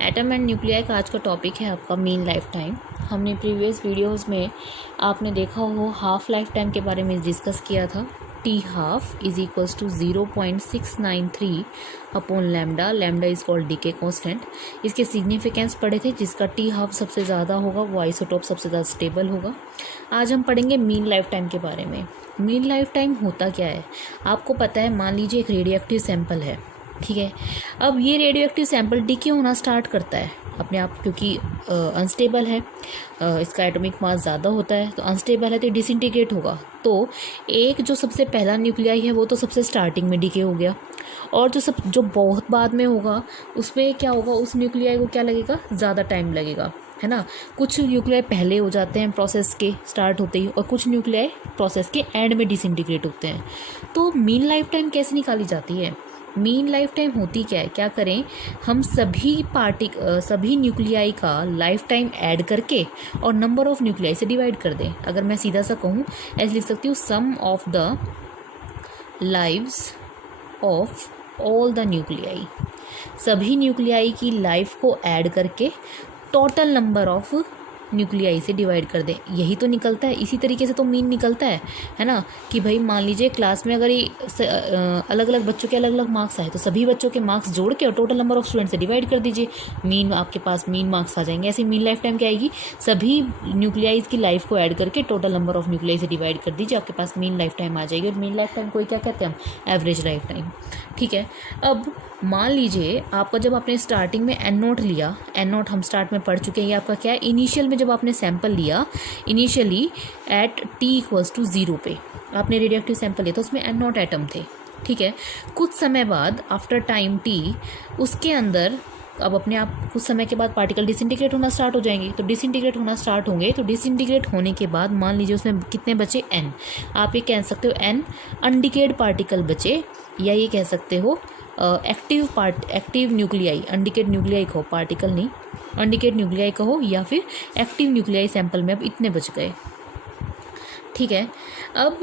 Atom and nuclei का आज का टॉपिक है आपका मीन लाइफ टाइम। हमने प्रीवियस वीडियोस में आपने देखा हो हाफ लाइफ टाइम के बारे में डिस्कस किया था। T half is equals to 0.693 upon lambda. Lambda is called decay constant. इसके सिग्निफिकेंस पढ़े थे, जिसका टी हाफ सबसे ज़्यादा होगा वो आइसोटोप सबसे ज़्यादा स्टेबल होगा। आज हम पढ़ेंगे मीन लाइफ टाइम के बारे में। मीन लाइफ टाइम होता क्या है आपको पता है। मान लीजिए एक रेडियो एक्टिव सैंपल है, ठीक है। अब ये रेडियो एक्टिव सैंपल डीके होना स्टार्ट करता है अपने आप, क्योंकि अनस्टेबल है, इसका एटॉमिक मास ज़्यादा होता है, तो अनस्टेबल है तो डिसइंटीग्रेट होगा। तो एक जो सबसे पहला न्यूक्लियाई है वो तो सबसे स्टार्टिंग में डीके हो गया, और जो बहुत बाद में होगा उसमें क्या होगा, उस न्यूक्लियाई को क्या लगेगा, ज़्यादा टाइम लगेगा, है ना। कुछ न्यूक्लियाई पहले हो जाते हैं प्रोसेस के स्टार्ट होते ही, और कुछ न्यूक्लियाई प्रोसेस के एंड में डिसइंटीग्रेट होते हैं। तो मीन लाइफ टाइम कैसे निकाली जाती है? मीन लाइफ टाइम होती क्या है, क्या करें हम सभी न्यूक्लियाई का लाइफ टाइम ऐड करके और नंबर ऑफ न्यूक्लियाई से डिवाइड कर दें। अगर मैं सीधा सा कहूँ ऐसे लिख सकती हूँ, sum of the lives of all the nuclei. सभी न्यूक्लियाई की लाइफ को ऐड करके टोटल नंबर ऑफ न्यूक्लियाई से डिवाइड कर दें, यही तो निकलता है। इसी तरीके से तो मीन निकलता है ना। कि भाई मान लीजिए क्लास में अगर ये अलग अलग बच्चों के अलग अलग मार्क्स आए तो सभी बच्चों के मार्क्स जोड़ के और टोटल नंबर ऑफ स्टूडेंट से डिवाइड कर दीजिए, मीन आपके पास मीन मार्क्स आ जाएंगे। ऐसे मीन लाइफ टाइम क्या आएगी, सभी न्यूक्लियाइज की लाइफ को ऐड करके टोटल नंबर ऑफ न्यूक्लियाई से डिवाइड कर दीजिए, आपके पास मीन लाइफ टाइम आ जाएगी। और मीन लाइफ टाइम को क्या कहते हैं हम, एवरेज लाइफ टाइम, ठीक है। अब मान लीजिए आपका जब आपने स्टार्टिंग में एन नोट लिया, एन नोट हम स्टार्ट में पढ़ चुके हैं, ये आपका क्या है, इनिशियल में जब आपने सैंपल लिया, initially at T equals to 0 पे आपने रेडियोएक्टिव सैंपल लिया, तो उसमें एन नोट एटम थे, ठीक है। कुछ समय बाद आफ्टर टाइम टी उसके अंदर अब अपने आप कुछ समय के बाद पार्टिकल डिसइंटीग्रेट होना स्टार्ट हो जाएंगे। तो डिसइंटीग्रेट होना स्टार्ट होंगे, तो डिसइंटीग्रेट होने के बाद मान लीजिए उसमें कितने बचे, एन। आप ये कह सकते हो एन अनडिकेड पार्टिकल बचे, या ये कह सकते हो एक्टिव न्यूक्लियाई, अनडिकेड न्यूक्लियाई कहो, पार्टिकल नहीं, अनडिकेड न्यूक्लियाई कहो, या फिर एक्टिव न्यूक्लियाई सैंपल में अब इतने बच गए, ठीक है। अब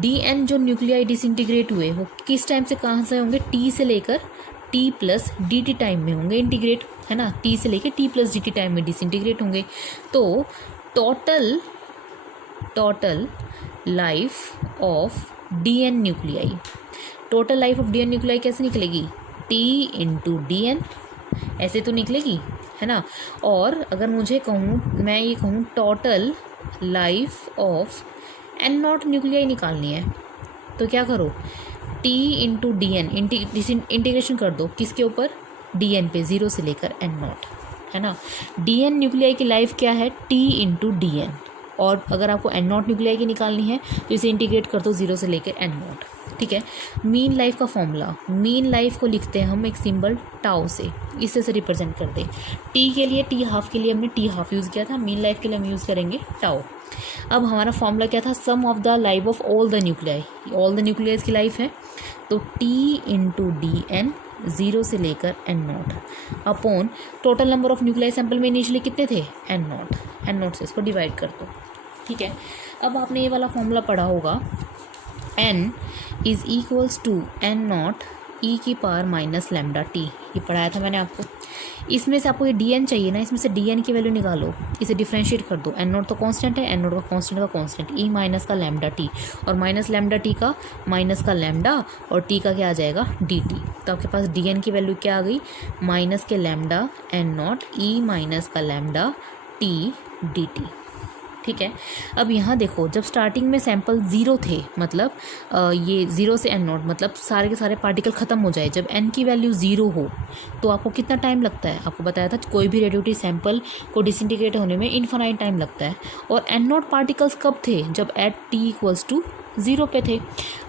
डी एन जो न्यूक्लियाई डिसइंटीग्रेट हुए वो किस टाइम से कहाँ से होंगे, टी से लेकर T plus D T time में होंगे इंटीग्रेट, है ना। टी से लेकर T plus D T time में डिसइंटीग्रेट होंगे। तो total life of D N nuclei, total life of D N nuclei कैसे निकलेगी, टी इंटू डी एन, ऐसे तो निकलेगी, है ना। और अगर मुझे कहूँ, मैं ये कहूँ total life of N naught nuclei निकालनी है, तो क्या करो, T into D N, integration कर दो किसके ऊपर, डी एन पे, 0 से लेकर एन नॉट, है ना। डी एन न्यूक्लियाई की लाइफ क्या है, टी इंटू डी एन। और अगर आपको एन नॉट न्यूक्लियाई की निकालनी है तो इसे इंटीग्रेट कर दो 0 से लेकर एन नॉट, ठीक है। मीन लाइफ का फॉर्मूला, मीन लाइफ को लिखते हैं हम एक सिंबल टाउ से, इससे से रिप्रेजेंट करते हैं। टी के लिए, टी हाफ के लिए हमने टी हाफ यूज़ किया था, मीन लाइफ के लिए हम यूज़ करेंगे टाउ। अब हमारा फॉर्मूला क्या था, sum of the life of all the nuclei, all the nucleis की लाइफ है, तो टी इंटू डी एन 0 से लेकर N naught upon total number of nuclei sample में इनिशियली कितने थे, एन नॉट, एन नॉट से इसको डिवाइड कर दो, ठीक है। अब आपने ये वाला फॉर्मूला पढ़ा होगा, n is equals to N naught e की पावर माइनस लैम्डा टी, ये पढ़ाया था मैंने आपको। इसमें से आपको ये डी एन चाहिए ना, इसमें से डी एन की वैल्यू निकालो, इसे डिफ्रेंशिएट कर दो। एन नॉट तो कांस्टेंट है, एन नॉट का कांस्टेंट ई माइनस का लैम्डा टी, और माइनस लैम्डा टी का माइनस का लैम्डा, और टी का क्या आ जाएगा, डी टी। तो आपके पास डी एन की वैल्यू क्या आ गई, माइनस के lambda N naught E minus का लैम्डा टी डी टी, ठीक है। अब यहाँ देखो, जब स्टार्टिंग में सैंपल 0 थे, मतलब ये 0 से एन नॉट, मतलब सारे के सारे पार्टिकल ख़त्म हो जाए, जब एन की वैल्यू 0 हो तो आपको कितना टाइम लगता है, आपको बताया था कोई भी रेडियोएक्टिव सैंपल को डिसइंटीग्रेट होने में इनफाइनाइट टाइम लगता है। और एन नॉट पार्टिकल्स कब थे, जब एट टी इक्वल्स टू 0 पे थे।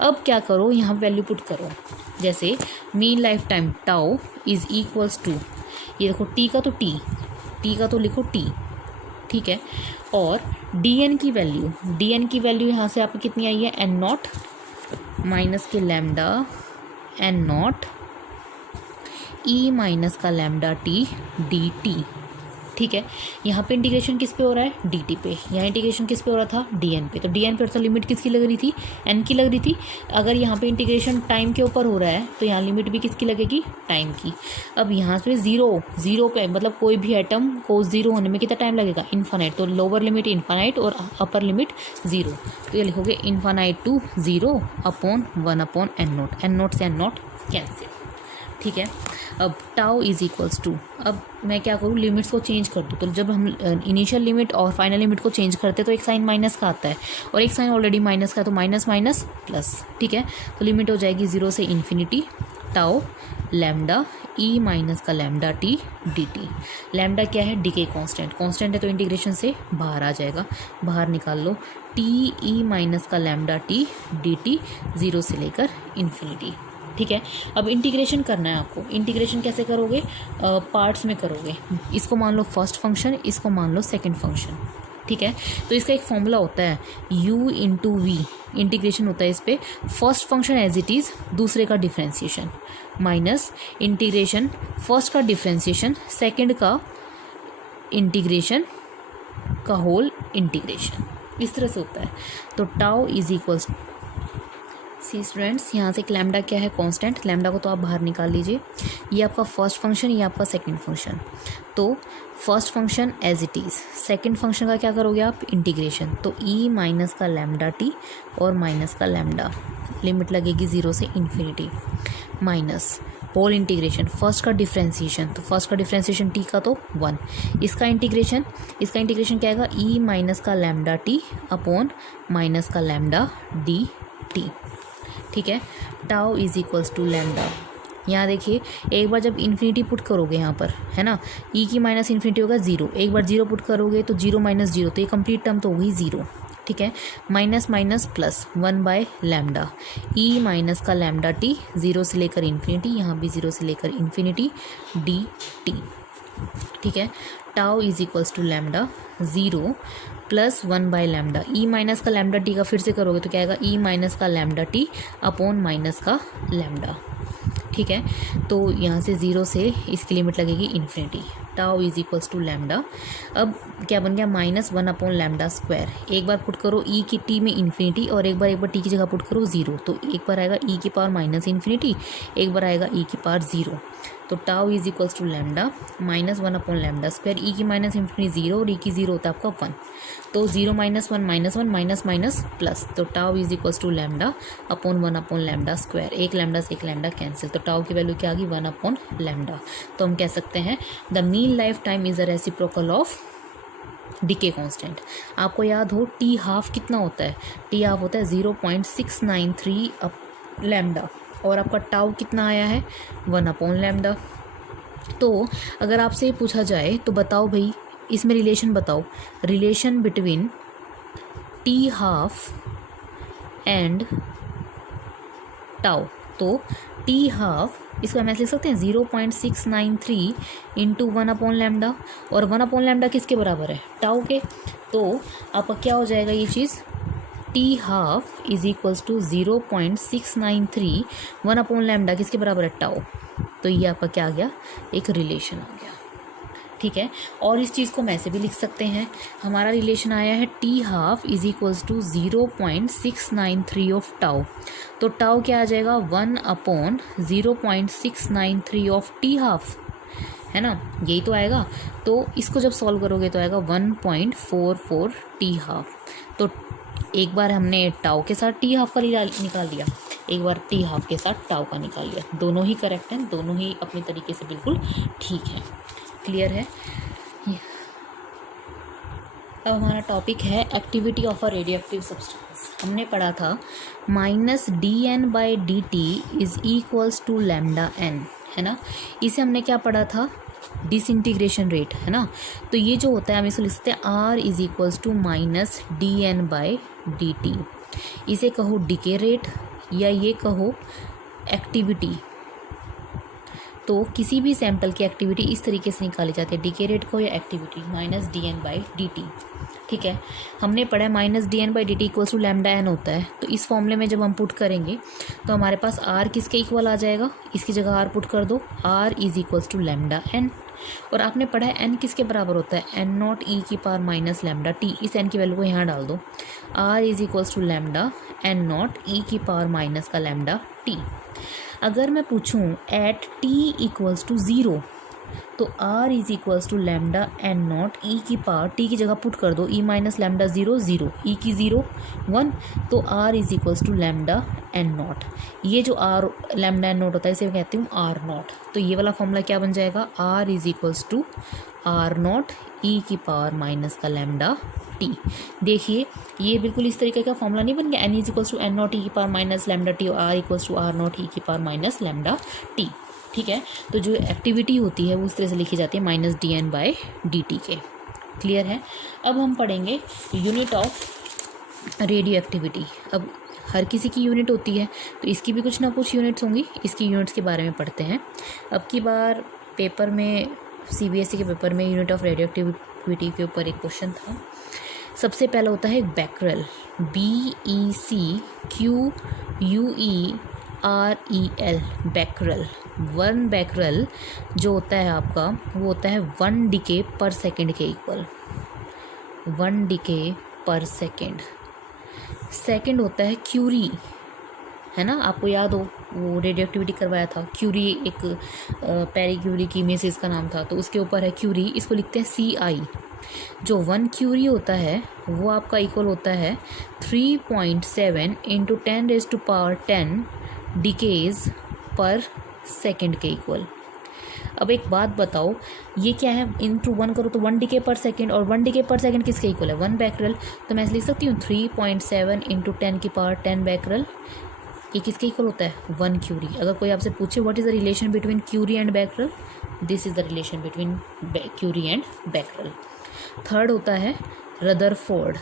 अब क्या करो, यहाँ वैल्यू पुट करो, जैसे mean life time tau is equals to, ये देखो टी का तो लिखो टी, ठीक है। और डी एन की वैल्यू यहाँ से आपकी कितनी आई है, एन नॉट माइनस के lambda N naught E minus का लैम्डा टी डी टी, ठीक है। यहाँ पे इंटीग्रेशन किस पे हो रहा है, dt पे। यहाँ इंटीग्रेशन किस पे हो रहा था, dn पे। तो dn पे तो लिमिट किसकी लग रही थी, n की लग रही थी। अगर यहाँ पे इंटीग्रेशन टाइम के ऊपर हो रहा है तो यहाँ लिमिट भी किसकी लगेगी, टाइम की। अब यहाँ पे जीरो पे मतलब कोई भी एटम को जीरो होने में कितना टाइम लगेगा, इन्फानाइट। तो लोअर लिमिट इन्फानाइट और अपर लिमिट जीरो। तो ये लिखोगे infinite to zero upon 1 upon N naught से एन नोट कैंसिल। ठीक है। अब टाउ इज इक्वल्स टू, अब मैं क्या करूँ, लिमिट्स को चेंज कर दूँ। तो जब हम इनिशियल लिमिट और फाइनल लिमिट को चेंज करते हैं तो एक साइन माइनस का आता है और एक साइन ऑलरेडी माइनस का है, तो माइनस माइनस प्लस। ठीक है। तो लिमिट हो जाएगी 0 से infinity tau lambda E minus का lambda T D T. Lambda क्या है, डीके कांस्टेंट है तो इंटीग्रेशन से बाहर आ जाएगा, बाहर निकाल लो। टी ई माइनस का लैम्डा टी डी टी 0 से लेकर इन्फिनिटी। ठीक है। अब इंटीग्रेशन करना है आपको। इंटीग्रेशन कैसे करोगे, पार्ट्स में करोगे। इसको मान लो फर्स्ट फंक्शन, इसको मान लो सेकंड फंक्शन। ठीक है। तो इसका एक फॉर्मूला होता है u इंटू वी, इंटीग्रेशन होता है इस पर first function as it is, दूसरे का डिफ्रेंसिएशन, माइनस इंटीग्रेशन फर्स्ट का डिफ्रेंसिएशन, सेकंड का इंटीग्रेशन का होल इंटीग्रेशन। इस तरह से होता है। तो tau is equals, see students, यहाँ से एक लैम्डा क्या है, कांस्टेंट। लैम्डा को तो आप बाहर निकाल लीजिए। ये आपका फर्स्ट फंक्शन, ये आपका सेकंड फंक्शन। तो first function as it is, second function का क्या करोगे आप, इंटीग्रेशन। तो ई माइनस का लैम्डा टी और माइनस का लैम्डा, लिमिट लगेगी 0 से infinity, minus whole integration first का डिफ्रेंसिएशन। तो फर्स्ट का डिफ्रेंसिएशन टी का तो 1, इसका इंटीग्रेशन क्या आएगा, ई माइनस का लैम्डा टी अपॉन माइनस का लैम्डा डी टी। ठीक है। Tau is equals to lambda, यहाँ देखिए एक बार जब इन्फिनिटी पुट करोगे यहाँ पर, है ना, ई की माइनस इन्फिनिटी होगा 0, एक बार 0 पुट करोगे तो 0 माइनस 0, तो ये कंप्लीट टर्म तो होगी 0। ठीक है। Minus minus plus 1 by lambda, E minus का लैम्डा टी 0 से लेकर इन्फिनिटी, यहाँ भी 0 से लेकर इन्फिनिटी डी टी। ठीक है। Tau is equals to lambda 0 plus 1 by lambda, E minus का लैम्डा टी का फिर से करोगे तो क्या आएगा, ई माइनस का लैम्डा टी अपॉन माइनस का लैम्डा। ठीक है। तो यहाँ से 0 से इसकी लिमिट लगेगी infinity. Tau is equals to lambda, अब क्या बन गया, माइनस 1 अपॉन लैम्डा स्क्वायर। एक बार पुट करो ई की टी में इन्फिनिटी और एक बार टी की जगह पुट करो 0, तो एक बार आएगा ई की पावर माइनस इन्फिनिटी, एक बार आएगा ई की पावर 0। तो tau is equals to lambda minus 1 upon lambda square, e की माइनस इन्फिनिटी 0 और ई की 0 होता है आपका 1, तो 0 minus 1 minus 1 minus minus plus. तो tau is equals to lambda upon 1 upon lambda square, एक लैम्डा से एक लैम्डा कैंसिल, तो टाउ की वैल्यू क्या आ गई, 1 अपॉन लैम्डा। तो हम कह सकते हैं the mean life time is a reciprocal of decay constant. आपको याद हो टी हाफ कितना होता है, टी हाफ होता है 0.693 लैम्डा और आपका टाउ कितना आया है, 1 अपॉन लैम्डा। तो अगर आपसे ये पूछा जाए तो बताओ भाई इसमें रिलेशन बताओ, relation between T half and tau. तो टी हाफ इसको हम ऐसे लिख सकते हैं 0.693 इंटू 1 अपॉन लैम्डा, और 1 अपॉन लैम्डा किसके बराबर है, टाउ के। तो आपका क्या हो जाएगा ये चीज़, T half is equals to 0.693 1 upon lambda किसके बराबर है, टाउ। तो ये आपका क्या आ गया, एक रिलेशन आ गया। ठीक है। और इस चीज़ को हम ऐसे भी लिख सकते हैं, हमारा रिलेशन आया है T half is equals to 0.693 of tau. तो टाउ क्या आ जाएगा, 1 अपॉन 0.693 ऑफ टी हाफ, है ना, यही तो आएगा। तो इसको जब सॉल्व करोगे तो आएगा 1.44 टी हाफ। तो एक बार हमने टाउ के साथ टी हाफ का निकाल लिया, एक बार टी हाफ के साथ टाउ का निकाल लिया, दोनों ही करेक्ट हैं, दोनों ही अपने तरीके से बिल्कुल ठीक है। क्लियर है। अब हमारा टॉपिक है activity of a radioactive substance. हमने पढ़ा था minus dN/dt is equals to lambda n, है ना। इसे हमने क्या पढ़ा था, डिसइंटीग्रेशन रेट, है ना। तो ये जो होता है हम इसको लिख सकते हैं R is equals to minus dN/dt। इसे कहो डीके रेट या ये कहो एक्टिविटी। तो किसी भी सैंपल की एक्टिविटी इस तरीके से निकाली जाती है, डीके रेट को या एक्टिविटी माइनस dn/dt। ठीक है, हमने पढ़ा है minus dn/dt equals to lambda N होता है। तो इस फॉर्मूले में जब हम पुट करेंगे तो हमारे पास r किसके इक्वल आ जाएगा, इसकी जगह r पुट कर दो, r is equals to lambda N. और आपने पढ़ा है n किसके बराबर होता है, n नॉट e की पावर माइनस लैम्डा टी। इस n की वैल्यू को यहाँ डाल दो, r is equals to lambda n naught e की पावर माइनस का लैम्डा टी। अगर मैं पूछूं एट t इक्वल्स टू 0 तो r is equals to lambda N naught e की पावर t की जगह पुट कर दो, e माइनस लैम्डा 0 0, e की 0 1, तो r is equals to lambda N naught. ये जो r लैम्डा एन नॉट होता है इसे मैं कहती हूँ r नॉट। तो ये वाला फॉर्मूला क्या बन जाएगा, r is equals to r naught e की पावर माइनस का लैम्डा टी। देखिए ये बिल्कुल इस तरीके का फॉर्मूला नहीं बन गया, n is equals to N naught e की पावर माइनस लैम्डा टी और r equals to r naught e की पावर माइनस लैम्डा टी। ठीक है, तो जो एक्टिविटी होती है वो इस तरह से लिखी जाती है माइनस dn/dt के। क्लियर है। अब हम पढ़ेंगे यूनिट ऑफ रेडियो एक्टिविटी। अब हर किसी की यूनिट होती है तो इसकी भी कुछ ना कुछ यूनिट्स होंगी, इसकी यूनिट्स के बारे में पढ़ते हैं। अब की बार पेपर में CBSE के पेपर में यूनिट ऑफ रेडियो एक्टिविटी के ऊपर एक क्वेश्चन था। सबसे पहला होता है बैकरेल, BECQUEREL, बैकरेल। 1 बैकरेल जो होता है आपका वो होता है 1 डिके पर सेकेंड के इक्वल, 1 डिके पर सेकेंड। सेकेंड होता है क्यूरी, है ना, आपको याद हो वो रेडियो एक्टिविटी करवाया था। क्यूरी एक पेरी क्यूरी की मिसेस का नाम था, तो उसके ऊपर है क्यूरी, इसको लिखते हैं CI। जो 1 क्यूरी होता है वो आपका इक्वल होता है 3.7 इंटू 10⁻10 डिकेज पर सेकेंड के इक्वल। अब एक बात बताओ, ये क्या है, इंटू 1 करो तो 1 डिके पर सेकेंड, और 1 डिके पर सेकेंड किसके इक्वल है, 1 बैकरेल। तो मैं ऐसे लिख सकती हूँ 3.7 इंटू 10⁻10 बैकरेल, ये किसके इक्वल होता है, 1 क्यूरी। अगर कोई आपसे पूछे what is the relation between curie and becquerel, this is the relation between curie and becquerel. Third होता है रदरफोर्ड,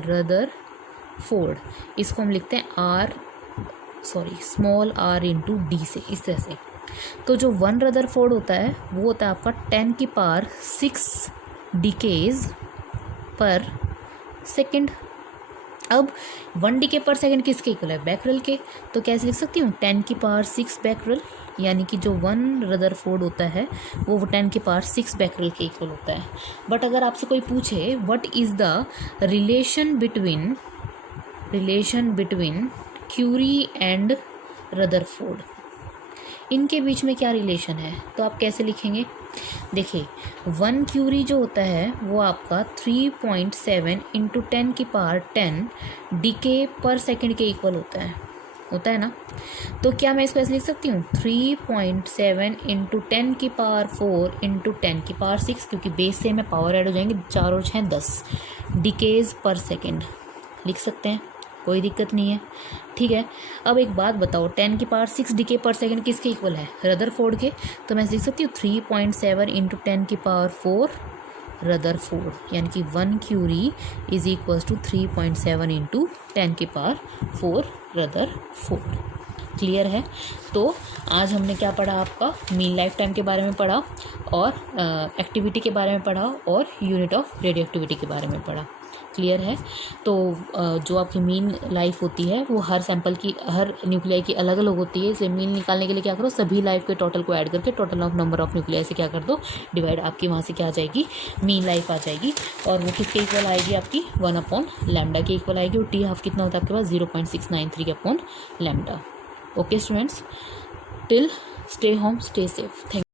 रदरफोर्ड, इसको हम लिखते हैं स्मॉल r इंटू डी से, इस तरह से। तो जो 1 रदरफोर्ड होता है वो होता है आपका 10⁻6 डिकेज पर सेकेंड। अब 1 डिके पर सेकेंड किसके इक्वल है, बैकरेल के। तो कैसे लिख सकती हूँ, 10⁻6 बैकरेल, यानी कि जो 1 रदरफोर्ड होता है वो 10⁻6 बैकरेल के इक्वल होता है। बट अगर आपसे कोई पूछे what is the relation between curie and Rutherford, इनके बीच में क्या रिलेशन है, तो आप कैसे लिखेंगे। देखिए 1 क्यूरी जो होता है वो आपका 3.7 इंटू 10⁻10 डिके पर सेकेंड के इक्वल होता है ना। तो क्या मैं इसको ऐसे लिख सकती हूँ 3.7 इंटू 10⁻4 इंटू 10⁻6, क्योंकि बेस से में पावर ऐड हो जाएंगे, 4 और 6 10 डिकेज पर सेकेंड लिख सकते हैं, कोई दिक्कत नहीं है। ठीक है, अब एक बात बताओ, 10⁻6 डिके पर सेकेंड किसके इक्वल है, रदरफोर्ड के। तो मैं लिख सकती हूँ 3.7 इंटू 10⁻4 रदरफोर्ड, यानी कि 1 curie is equals to 3.7 into 10⁻4 Rutherford. Clear है। तो आज हमने क्या पढ़ा, आपका मीन लाइफ टाइम के बारे में पढ़ा, और एक्टिविटी के बारे में पढ़ा, और यूनिट ऑफ रेडियो एक्टिविटी के बारे में पढ़ा। क्लियर है। तो जो आपकी मीन लाइफ होती है वो हर सैंपल की, हर न्यूक्लियाई की अलग अलग होती है, इसलिए मीन निकालने के लिए क्या करो, सभी लाइफ के टोटल को ऐड करके total of number of nuclei से क्या कर दो, डिवाइड। आपकी वहाँ से क्या आ जाएगी, मीन लाइफ आ जाएगी, और वो किसके इक्वल आएगी, आपकी 1/λ के इक्वल आएगी। और टी हाफ कितना होता है आपके पास, 0.693/λ। Okay students, till stay home, stay safe. Thank